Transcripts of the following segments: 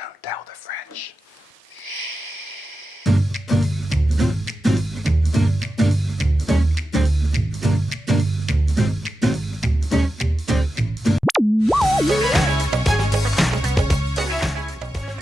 Don't tell the French.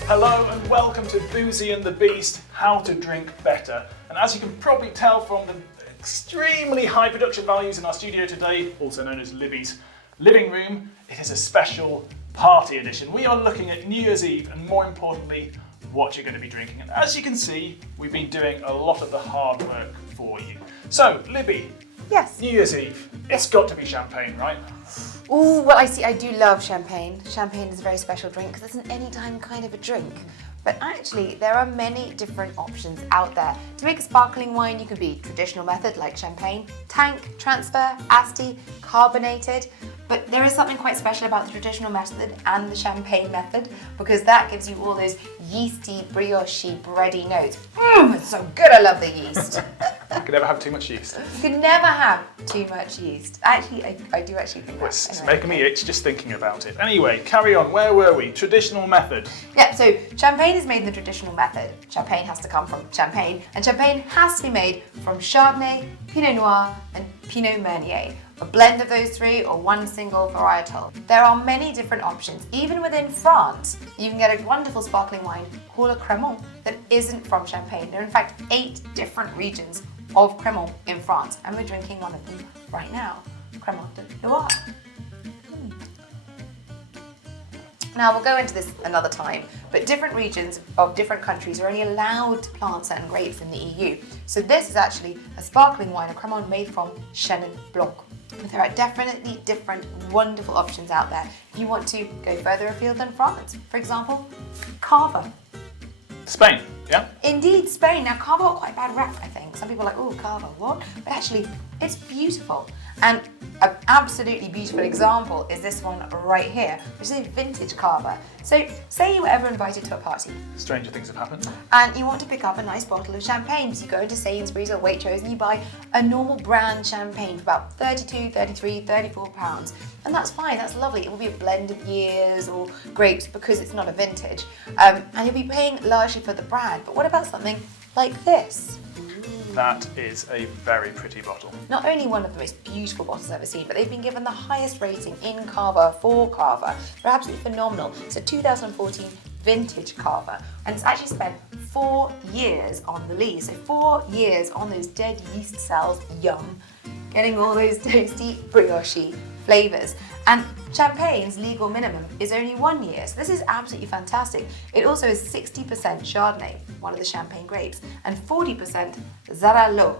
Hello and welcome to Boozy and the Beast, How to Drink Better. And as you can probably tell from the extremely high production values in our studio today, also known as Libby's living room, it is a special party edition. We are looking at New Year's Eve and more importantly, what you're going to be drinking. And as you can see, we've been doing a lot of the hard work for you. So, Libby. Yes. New Year's Eve, it's got to be champagne, right? Oh, well, I do love champagne. Champagne is a very special drink because it's an anytime kind of a drink. But actually, there are many different options out there. To make a sparkling wine, you can be traditional method like champagne, tank, transfer, asti, carbonated. But there is something quite special about the traditional method and the champagne method because that gives you all those yeasty, brioche, bready notes. It's so good, I love the yeast. You can never have too much yeast. You can never have too much yeast. Actually, I do actually think that. It's making me itch just thinking about it. Anyway, carry on. Where were we? Traditional method. Yeah, so champagne is made in the traditional method. Champagne has to come from champagne, and champagne has to be made from Chardonnay, Pinot Noir, and Pinot Meunier. A blend of those three or one single varietal. There are many different options. Even within France, you can get a wonderful sparkling wine called a Crémant that isn't from Champagne. There are in fact 8 different regions of Crémant in France, and we're drinking one of them right now, Crémant de Loire. Now we'll go into this another time, but different regions of different countries are only allowed to plant certain grapes in the EU. So this is actually a sparkling wine, a Crémant made from Chenin Blanc. But there are definitely different wonderful options out there. If you want to go further afield than France, for example, Cava. Spain, yeah? Indeed, Spain. Now, Cava got quite a bad rep, I think. Some people are like, oh, Cava, what? But actually, it's beautiful. And an absolutely beautiful example is this one right here, which is a vintage Cava. So, say you were ever invited to a party. Stranger things have happened. And you want to pick up a nice bottle of champagne. So you go into Sainsbury's or Waitrose and you buy a normal brand champagne for about 32, 33, 34 pounds. And that's fine, that's lovely. It will be a blend of years or grapes because it's not a vintage. And you'll be paying largely for the brand. But what about something like this? That is a very pretty bottle. Not only one of the most beautiful bottles I've ever seen, but they've been given the highest rating in Cava for Cava. They're absolutely phenomenal. It's a 2014 vintage Cava, and it's actually spent 4 years on the lees. So 4 years on those dead yeast cells, yum, getting all those toasty brioche flavours. And champagne's legal minimum is only 1 year, so this is absolutely fantastic. It also is 60% Chardonnay, one of the champagne grapes, and 40% Zarallo.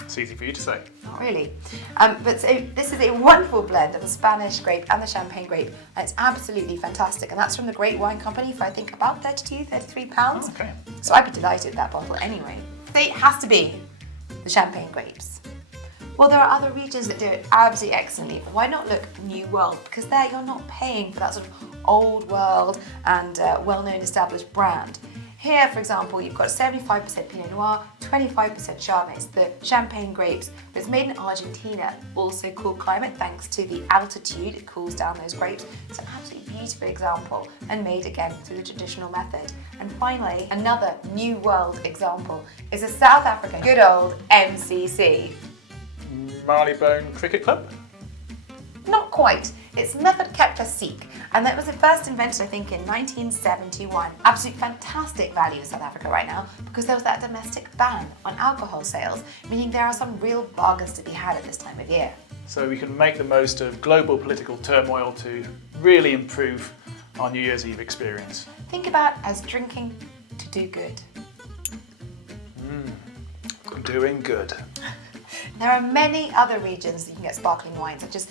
It's easy for you to say. Not really. But so this is a wonderful blend of the Spanish grape and the champagne grape, and it's absolutely fantastic. And that's from the Great Wine Company for I think about 32, 33 pounds. Oh, okay. So I'd be delighted with that bottle anyway. So it has to be the champagne grapes. Well, there are other regions that do it absolutely excellently, but why not look New World? Because there you're not paying for that sort of old world and well-known established brand. Here, for example, you've got 75% Pinot Noir, 25% Chardonnay. It's the champagne grapes, but it's made in Argentina, also cool climate thanks to the altitude. It cools down those grapes. It's an absolutely beautiful example and made again through the traditional method. And finally, another New World example is a South African good old MCC. Marleybone Cricket Club? Not quite. It's method kept classique, and that was first invented, I think, in 1971. Absolute fantastic value in South Africa right now because there was that domestic ban on alcohol sales, meaning there are some real bargains to be had at this time of year. So we can make the most of global political turmoil to really improve our New Year's Eve experience. Think about as drinking to do good. Doing good. There are many other regions that you can get sparkling wine, such as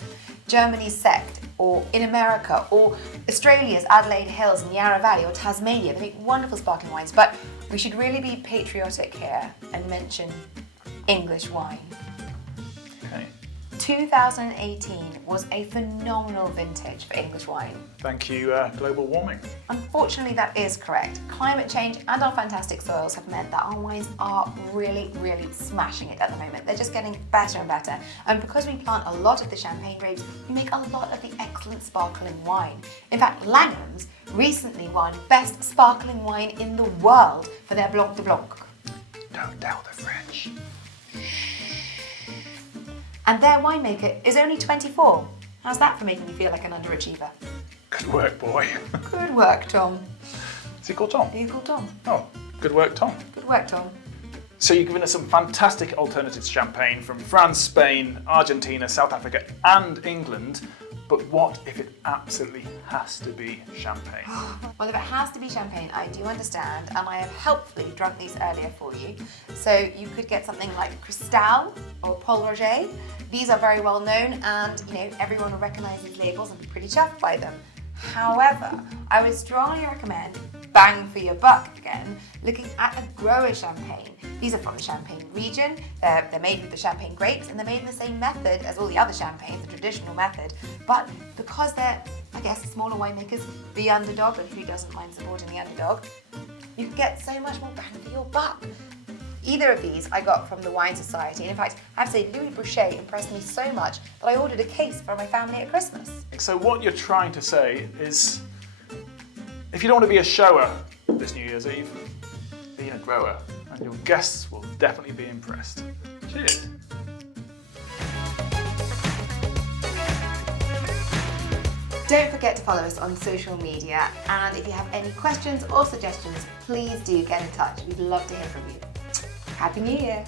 Germany's Sect, or in America, or Australia's Adelaide Hills and Yarra Valley, or Tasmania. They make wonderful sparkling wines, but we should really be patriotic here and mention English wine. Okay. 2018 was a phenomenal vintage for English wine. Thank you, global warming. Unfortunately, that is correct. Climate change and our fantastic soils have meant that our wines are really, really smashing it at the moment. They're just getting better and better. And because we plant a lot of the champagne grapes, we make a lot of the excellent sparkling wine. In fact, Langham's, recently won Best Sparkling Wine in the World for their Blanc de Blanc. Don't tell the French. And their winemaker is only 24. How's that for making you feel like an underachiever? Good work, boy. Good work, Tom. Is he called Tom? Are you called Tom? Oh, good work, Tom. Good work, Tom. So you've given us some fantastic alternatives to champagne from France, Spain, Argentina, South Africa and England. But what if it absolutely has to be champagne? Well, if it has to be champagne, I do understand, and I have helpfully drunk these earlier for you. So you could get something like Cristal or Paul Roger. These are very well known, and everyone will recognise these labels and be pretty chuffed by them. However, I would strongly recommend, bang for your buck again, looking at a grower champagne. These are from the Champagne region. They're made with the champagne grapes, and they're made in the same method as all the other champagnes, the traditional method. But because they're, I guess, smaller winemakers, the underdog, and who doesn't mind supporting the underdog, you can get so much more bang for your buck. Either of these I got from the Wine Society, and in fact, I have to say Louis Boucher impressed me so much that I ordered a case for my family at Christmas. So what you're trying to say is, if you don't want to be a shower this New Year's Eve, be a grower, and your guests will definitely be impressed. Cheers. Don't forget to follow us on social media, and if you have any questions or suggestions, please do get in touch. We'd love to hear from you. Happy New Year!